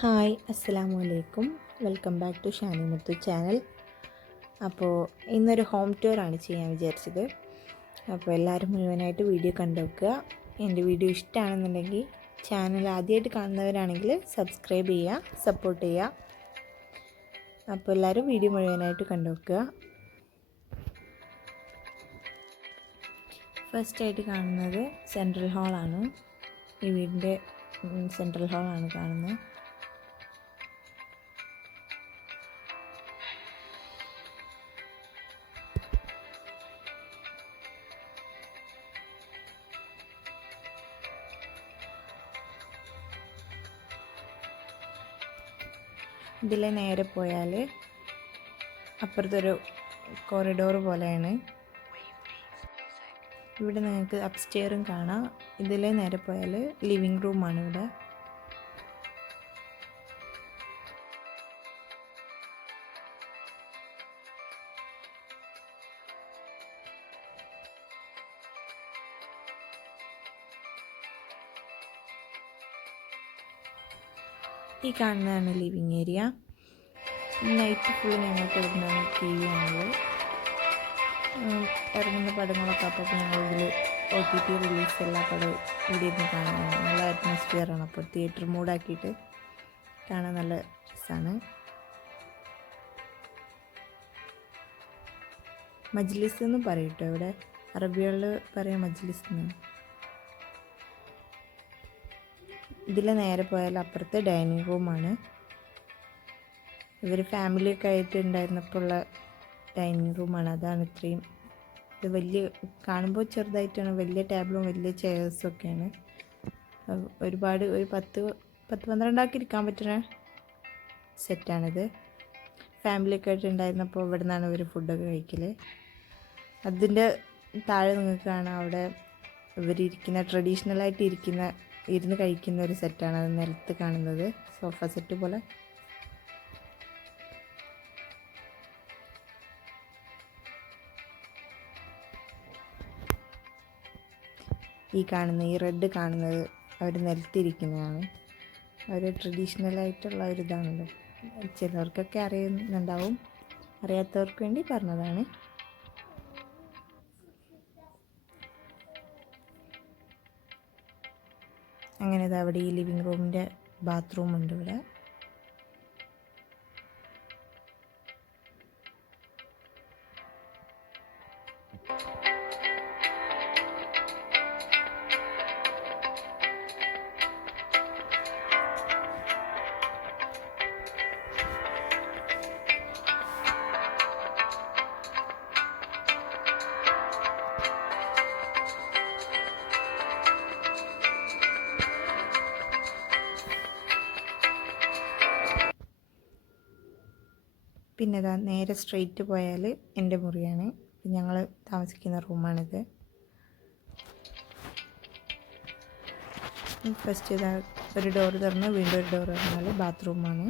Hi അസ്സലാമു അലൈക്കും. Welcome back to Shanimuthu channel. അപ്പോൾ ഇന്നൊരു ഹോം ടൂറാണ് ചെയ്യാൻ വിചാരിച്ചത്. അപ്പോൾ എല്ലാവരും മുഴുവനായിട്ട് വീഡിയോ കണ്ടു വെക്കുക. എൻ്റെ വീഡിയോ ഇഷ്ടമാണെന്നുണ്ടെങ്കിൽ ചാനൽ ആദ്യമായിട്ട് കാണുന്നവരാണെങ്കിൽ സബ്സ്ക്രൈബ് ചെയ്യുക, സപ്പോർട്ട് ചെയ്യുക. അപ്പോൾ എല്ലാവരും വീഡിയോ മുഴുവനായിട്ട് കണ്ടു വെക്കുക. ഫസ്റ്റായിട്ട് കാണുന്നത് സെൻട്രൽ ഹാളാണ്. ഈ വീടിൻ്റെ സെൻട്രൽ ഹാളാണ് കാണുന്നത്. ഇതിൽ നേരെ പോയാൽ അപ്പുറത്തൊരു കോറിഡോർ പോലെയാണ്. ഇവിടെ നിങ്ങൾക്ക് അപ്സ്റ്റെയറും കാണാം. ഇതിൽ നേരെ പോയാൽ ലിവിങ് റൂമാണ്. ഇവിടെ ഈ കാണുന്നതാണ് ലിവിങ് ഏരിയ. നൈറ്റ് ഫുള്ള് ഞങ്ങൾക്ക് ഇടുന്നതാണ് ടി വി ആണുള്ളത്. ഇറങ്ങുന്ന പടങ്ങളൊക്കെ അപ്പോൾ ഞങ്ങളിതിൽ OTT റിലീസ് എല്ലാ പടവും ഇവിടെ ഇരുന്ന് കാണുന്നതാണ്. നല്ല അറ്റ്മോസ്ഫിയറാണ്. അപ്പോൾ തിയേറ്റർ മൂഡാക്കിയിട്ട് കാണാൻ നല്ല രസമാണ്. മജ്ലിസ് എന്നും പറയും കേട്ടോ. ഇവിടെ അറബികളിൽ പറയാം മജ്ലിസ് എന്ന്. ഇതിൽ നേരെ പോയാൽ അപ്പുറത്ത് ഡൈനിങ് റൂമാണ്. ഇവർ ഫാമിലിയൊക്കെ ആയിട്ട് ഉണ്ടായിരുന്നപ്പോൾ ഉള്ള ഡൈനിങ് റൂമാണ്. അതാണ് ഇത്രയും ഇത് വലിയ കാണുമ്പോൾ ചെറുതായിട്ടാണ്. വലിയ ടേബിളും വലിയ ചെയർസും ഒക്കെയാണ്. ഒരുപാട് ഒരു 10-12 ആക്കി ഇരിക്കാൻ പറ്റുന്ന സെറ്റാണിത്. ഫാമിലിയൊക്കെ ആയിട്ട് ഉണ്ടായിരുന്നപ്പോൾ ഇവിടെ നിന്നാണ് ഇവർ ഫുഡൊക്കെ കഴിക്കൽ. അതിൻ്റെ താഴെ നിങ്ങൾക്ക് കാണാം അവിടെ ഇവരിയ്ക്കുന്ന ട്രഡീഷണലായിട്ട് ഇരുന്ന് കഴിക്കുന്ന ഒരു സെറ്റാണ്. അത് നിലത്ത് കാണുന്നത് സോഫ സെറ്റ് പോലെ. ഈ റെഡ് കാണുന്നത് അവർ നിലത്തിരിക്കുന്നതാണ്. ഒരു ട്രഡീഷണലായിട്ടുള്ള ഒരു ഇതാണല്ലോ. ചിലർക്കൊക്കെ അറിയുന്നുണ്ടാവും, അറിയാത്തവർക്ക് വേണ്ടി പറഞ്ഞതാണ്. അങ്ങനെ അവിടെ ഈ ലിവിങ് റൂമിൻ്റെ ബാത്റൂം ഉണ്ട് ഇവിടെ. പിന്നെ ഇതാ നേരെ സ്ട്രെയിറ്റ് പോയാൽ എൻ്റെ മുറിയാണ്. ഞങ്ങൾ താമസിക്കുന്ന റൂമാണിത്. ഫസ്റ്റ് ഇതാ ഒരു ഡോർ തുറന്ന് വീണ്ടും ഒരു ഡോർ തുറന്നാൽ ബാത്റൂമാണ്.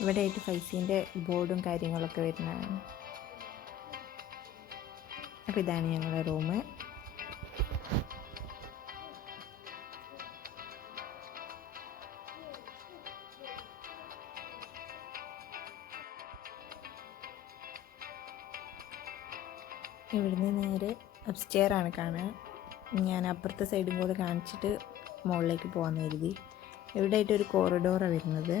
ഇവിടെ ആയിട്ട് ഫൈസീൻ്റെ ബോർഡും കാര്യങ്ങളൊക്കെ വരുന്നതാണ്. അപ്പോൾ ഇതാണ് ഞങ്ങളുടെ റൂം. ഇവിടുന്ന് നേരെ അപ്സ്റ്റെയറാണ് കാണുക. ഞാൻ അപ്പുറത്തെ സൈഡും കൂടെ കാണിച്ചിട്ട് മുകളിലേക്ക് പോകാമെന്ന് കരുതി. ഇവിടെ ആയിട്ട് ഒരു കോറിഡോറാണ് വരുന്നത്.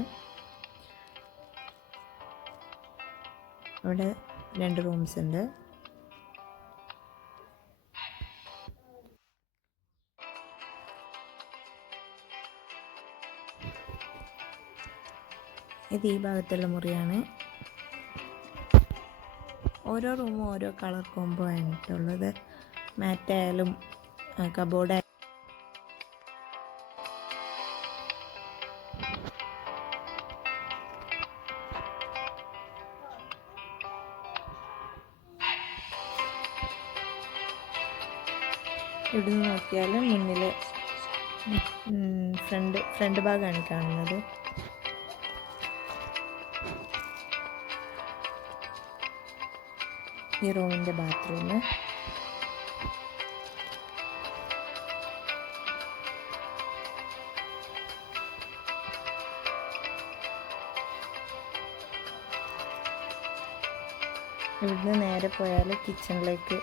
ഇവിടെ 2 റൂംസ് ഉണ്ട്. ഇത് ഈ ഭാഗത്തുള്ള മുറിയാണ്. ഓരോ റൂമും ഓരോ കളർ കോംബോ ആയിട്ടുള്ളത്. മാറ്റായാലും കബോർഡ് ഇവിടുന്ന് നോക്കിയാൽ മുന്നിൽ ഫ്രണ്ട് ഭാഗമാണ് കാണുന്നത്. ഈ റൂമിൻ്റെ ബാത്റൂം. ഇവിടുന്ന് നേരെ പോയാൽ കിച്ചണിലേക്ക്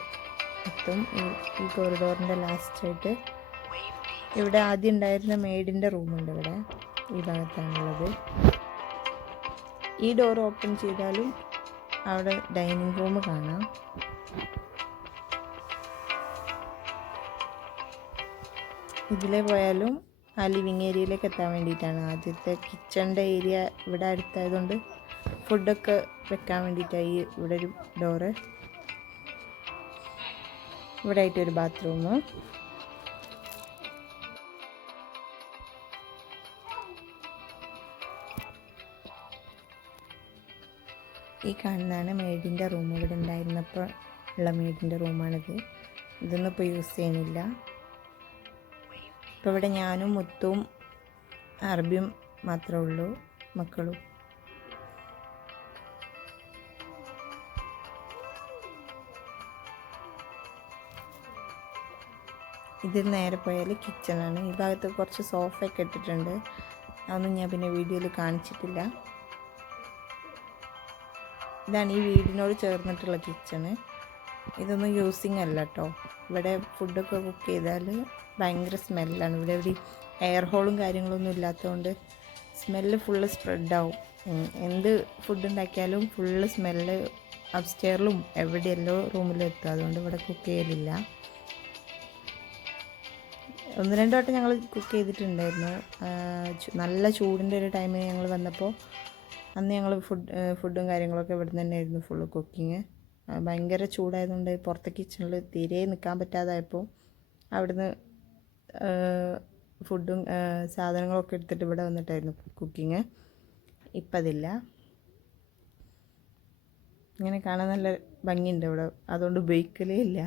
എത്തും. ഈ കോറിഡോറിൻ്റെ ലാസ്റ്റായിട്ട് ഇവിടെ ആദ്യം ഉണ്ടായിരുന്ന മെയ്ഡിൻ്റെ റൂമുണ്ട്. ഇവിടെ ഈ ഭാഗത്താണുള്ളത്. ഈ ഡോർ ഓപ്പൺ ചെയ്താലും അവിടെ ഡൈനിങ് റൂം കാണാം. ഇതിലെ പോയാലും ആ ലിവിങ് ഏരിയയിലേക്ക് എത്താൻ വേണ്ടിയിട്ടാണ്. ആദ്യത്തെ കിച്ചണിൻ്റെ ഏരിയ ഇവിടെ അടുത്തായതുകൊണ്ട് ഫുഡൊക്കെ വെക്കാൻ വേണ്ടിയിട്ടായി ഇവിടെ ഒരു ഡോറ്. ഇവിടെ ആയിട്ടൊരു ബാത്റൂം. ഈ കാണുന്നതാണ് മെയ്ഡിൻ്റെ റൂം. ഇവിടെ ഉണ്ടായിരുന്നപ്പോൾ ഉള്ള മെയ്ഡിൻ്റെ റൂമാണിത്. ഇതൊന്നും ഇപ്പോൾ യൂസ് ചെയ്യുന്നില്ല. ഇപ്പോൾ ഇവിടെ ഞാനും മുത്തും അറബിയും മാത്രമേ ഉള്ളൂ, മക്കളും. ഇതിൽ നേരെ പോയാൽ കിച്ചണാണ്. ഈ ഭാഗത്ത് കുറച്ച് സോഫയൊക്കെ ഇട്ടിട്ടുണ്ട്. അതൊന്നും ഞാൻ പിന്നെ വീഡിയോയിൽ കാണിച്ചിട്ടില്ല. ഇതാണ് ഈ വീടിനോട് ചേർന്നിട്ടുള്ള കിച്ചണ്. ഇതൊന്നും യൂസിങ് അല്ല കേട്ടോ. ഇവിടെ ഫുഡൊക്കെ കുക്ക് ചെയ്താൽ ഭയങ്കര സ്മെല്ലാണ്. ഇവിടെ എവിടെ എയർ ഹോളും കാര്യങ്ങളൊന്നും ഇല്ലാത്തതുകൊണ്ട് സ്മെല്ല് ഫുള്ള് സ്പ്രെഡാവും. എന്ത് ഫുഡ് ഉണ്ടാക്കിയാലും ഫുള്ള് സ്മെല്ല് അപ്സ്റ്റെയറിലും എവിടെയല്ലോ റൂമിലും എത്തും. അതുകൊണ്ട് ഇവിടെ കുക്ക് ചെയ്യലില്ല. 1-2 വട്ടം ഞങ്ങൾ കുക്ക് ചെയ്തിട്ടുണ്ടായിരുന്നു. നല്ല ചൂടിൻ്റെ ഒരു ടൈമിന് ഞങ്ങൾ വന്നപ്പോൾ അന്ന് ഞങ്ങൾ ഫുഡും കാര്യങ്ങളൊക്കെ ഇവിടെ നിന്ന് തന്നെയായിരുന്നു ഫുള്ള് കുക്കിങ്. ഭയങ്കര ചൂടായതുകൊണ്ട് പുറത്തെ കിച്ചണിൽ തീരെ നിൽക്കാൻ പറ്റാതായപ്പോൾ അവിടുന്ന് ഫുഡും സാധനങ്ങളൊക്കെ എടുത്തിട്ട് ഇവിടെ വന്നിട്ടായിരുന്നു കുക്കിങ്. ഇപ്പം അതില്ല. ഇങ്ങനെ കാണാൻ നല്ല ഭംഗിയുണ്ട് ഇവിടെ. അതുകൊണ്ട് ഉപയോഗിക്കലേ ഇല്ല.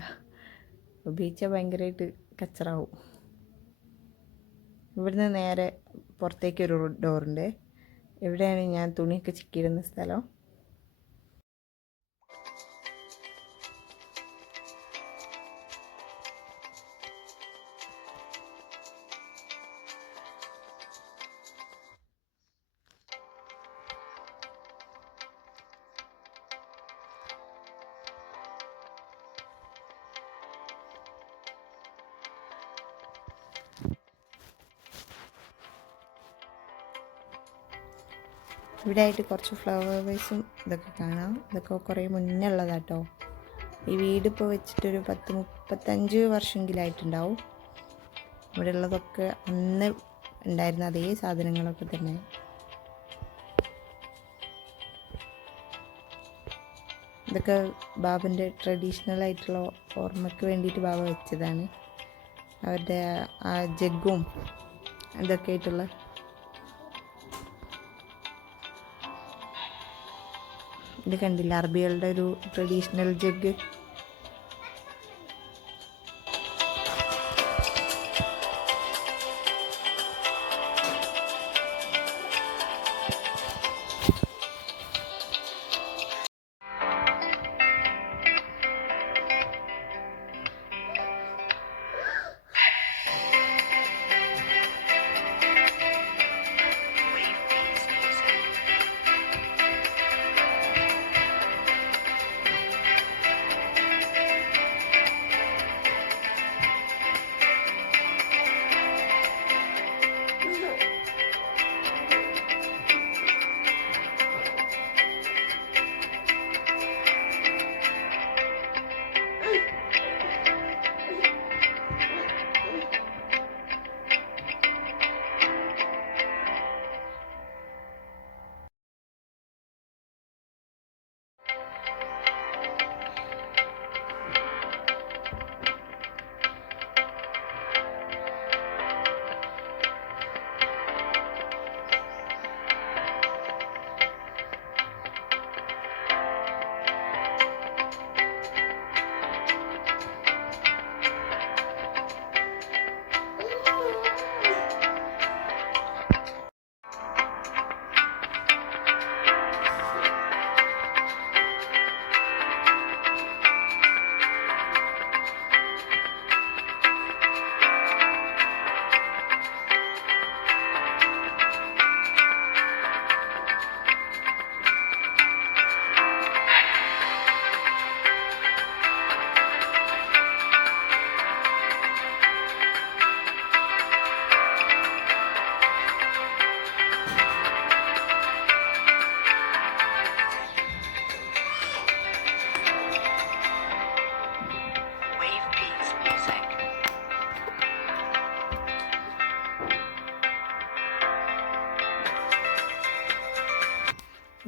ഉപയോഗിച്ചാൽ ഭയങ്കരമായിട്ട് കച്ചറാവും. ഇവിടുന്ന് നേരെ പുറത്തേക്കൊരു ഡോറുണ്ട്. ഇവിടെയാണ് ഞാൻ തുണിയൊക്കെ ചിക്കിയിടുന്ന സ്ഥലം. ഇവിടെ ആയിട്ട് കുറച്ച് ഫ്ലവർ വേസും ഇതൊക്കെ കാണാം. ഇതൊക്കെ കുറേ മുന്നേ ഉള്ളതാട്ടോ. ഈ വീടിപ്പോൾ വെച്ചിട്ടൊരു 10-35 വർഷമെങ്കിലായിട്ടുണ്ടാവും. ഇവിടെ ഉള്ളതൊക്കെ അന്ന് ഉണ്ടായിരുന്ന അതേ സാധനങ്ങളൊക്കെ തന്നെ. ഇതൊക്കെ ബാബൻ്റെ ട്രഡീഷണൽ ആയിട്ടുള്ള ഓർമ്മയ്ക്ക് വേണ്ടിയിട്ട് ബാബ വെച്ചതാണ്. അവരുടെ ആ ജഗ്ഗും ഇതൊക്കെ ആയിട്ടുള്ള. ഇത് കണ്ടില്ല, അറബികളുടെ ഒരു ട്രഡീഷണൽ ജഗ്.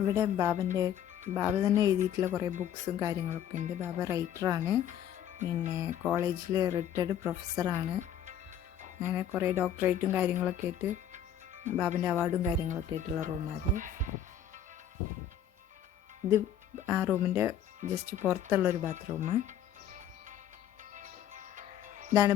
ഇവിടെ ബാബ തന്നെ എഴുതിയിട്ടുള്ള കുറേ ബുക്സും കാര്യങ്ങളൊക്കെ ഉണ്ട്. ബാബ റൈറ്ററാണ്, പിന്നെ കോളേജിൽ റിട്ടയർഡ് പ്രൊഫസറാണ്. അങ്ങനെ കുറേ ഡോക്ടറേറ്റും കാര്യങ്ങളൊക്കെ ആയിട്ട് ബാബൻ്റെ അവാർഡും കാര്യങ്ങളൊക്കെ ആയിട്ടുള്ള റൂമാണ്. ഇത് ആ റൂമിൻ്റെ ജസ്റ്റ് പുറത്തുള്ളൊരു ബാത്റൂം. ഇതാണ്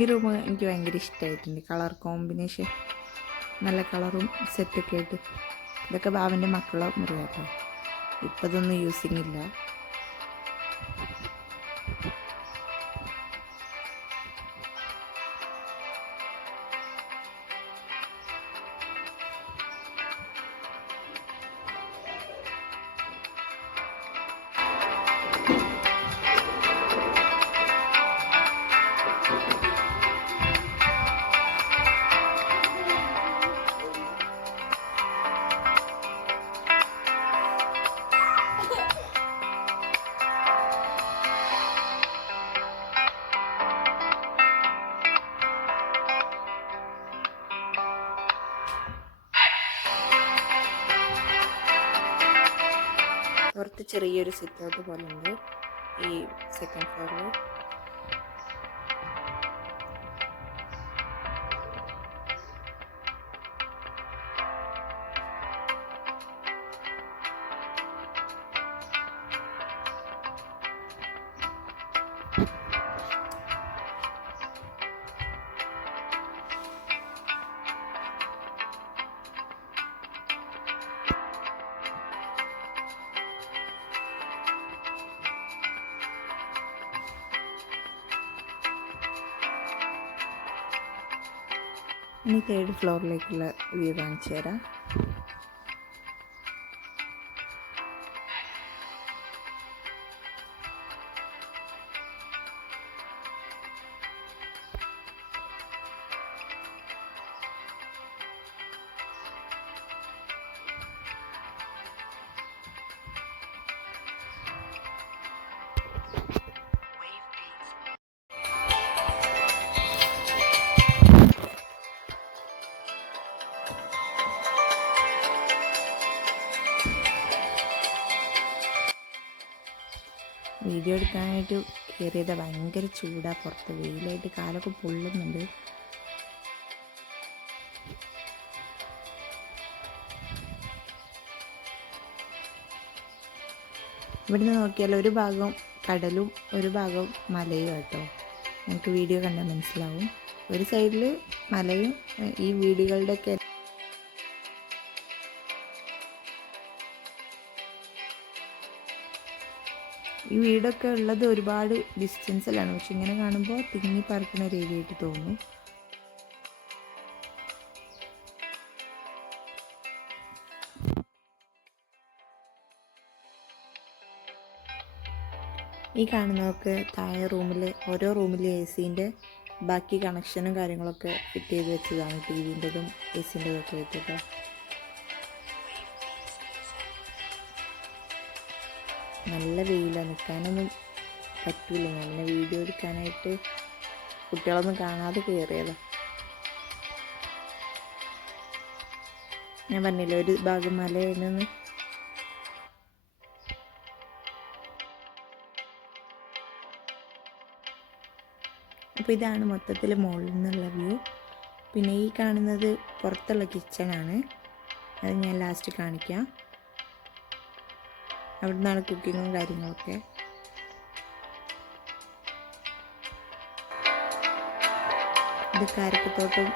ഈ റൂം എനിക്ക് ഭയങ്കര ഇഷ്ടമായിട്ടുണ്ട്. കളർ കോമ്പിനേഷൻ നല്ല കളറും സെറ്റൊക്കെ ആയിട്ട്. ഇതൊക്കെ ബാബൻ്റെ മക്കളെ മുറിയാട്ടോ. ഇപ്പം ഇതൊന്നും യൂസിങ് ഇല്ല. പുറത്ത് ചെറിയൊരു സിറ്റ് ഔട്ട് പോലെ ഉണ്ട് ഈ സെക്കൻഡ് ഫ്ലോറിൽ. ഇനി 3rd ഫ്ലോറിലേക്കുള്ള വ്യൂ കാണിച്ചു തരാം. വീഡിയോ എടുക്കാനായിട്ട് കയറിയത് ഭയങ്കര ചൂടാണ്. പുറത്ത് വെയിലായിട്ട് കാലൊക്കെ പൊള്ളുന്നുണ്ട്. ഇവിടുന്ന് നോക്കിയാൽ ഒരു ഭാഗം കടലും ഒരു ഭാഗം മലയും കേട്ടോ. നമുക്ക് വീഡിയോ കണ്ടാൽ മനസ്സിലാവും. ഒരു സൈഡിൽ മലയും ഈ വീടുകളുടെയൊക്കെ ഈ വീടൊക്കെ ഉള്ളത് ഒരുപാട് ഡിസ്റ്റൻസിലാണ്. പക്ഷെ ഇങ്ങനെ കാണുമ്പോൾ തിങ്ങി പറക്കുന്ന ഒരു ഏരിയ ആയിട്ട് തോന്നും. ഈ കാണുന്നതൊക്കെ താഴെ റൂമിൽ ഓരോ റൂമിലെ AC-ൻ്റെ ബാക്കി കണക്ഷനും കാര്യങ്ങളൊക്കെ ഫിറ്റ് ചെയ്ത് വെച്ചതാണ്. TV-ൻ്റെതും AC-ൻ്റെതും ഒക്കെ ആയിട്ടൊക്കെ. നല്ല വെയിലാണ്, നിൽക്കാനൊന്നും പറ്റില്ല. നല്ല വീഡിയോ എടുക്കാനായിട്ട് കുട്ടികളൊന്നും കാണാതെ കയറിയതാണ്. ഞാൻ പറഞ്ഞില്ല ഒരു ഭാഗം മലയാണെന്ന്. അപ്പോൾ ഇതാണ് മൊത്തത്തിൽ മുകളിൽ നിന്നുള്ള വ്യൂ. പിന്നെ ഈ കാണുന്നത് പുറത്തുള്ള കിച്ചണാണ്. അത് ഞാൻ ലാസ്റ്റ് കാണിക്കാം. അവിടെ നിന്നാണ് കുക്കിങ്ങും കാര്യങ്ങളൊക്കെ. ഇത് കാരക്കത്തോട്ടും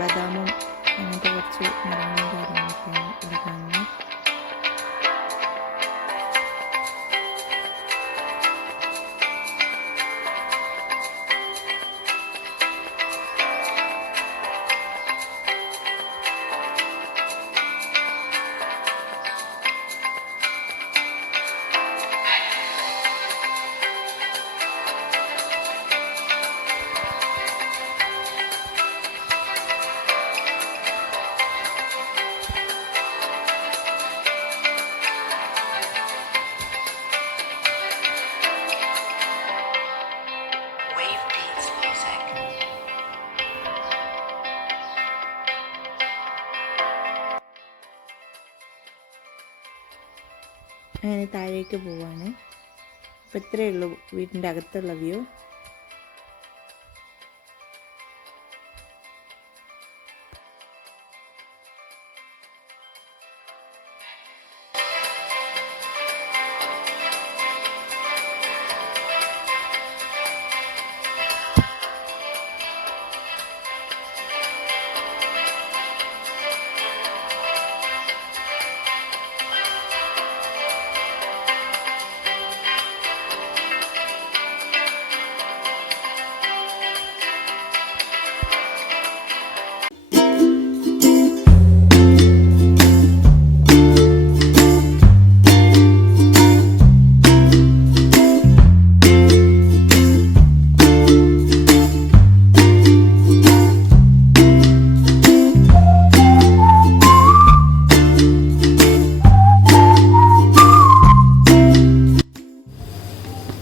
ബദാമും അങ്ങനത്തെ കുറച്ച് മരങ്ങളും കാര്യങ്ങളൊക്കെയാണ് ഇവിടെ കാണുന്നത്. അങ്ങനെ താഴേക്ക് പോവാണ്. അപ്പോൾ ഇത്രയേ ഉള്ളൂ വീടിൻ്റെ അകത്തുള്ള വ്യൂ.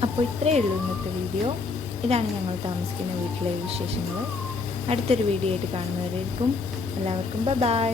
അപ്പോൾ ഇത്രയേ ഉള്ളൂ ഇന്നത്തെ വീഡിയോ. ഇതാണ് ഞങ്ങൾ താമസിക്കുന്ന വീട്ടിലെ വിശേഷങ്ങൾ. അടുത്തൊരു വീഡിയോ ആയിട്ട് കാണുന്നവരായിരിക്കും. എല്ലാവർക്കും ബൈ.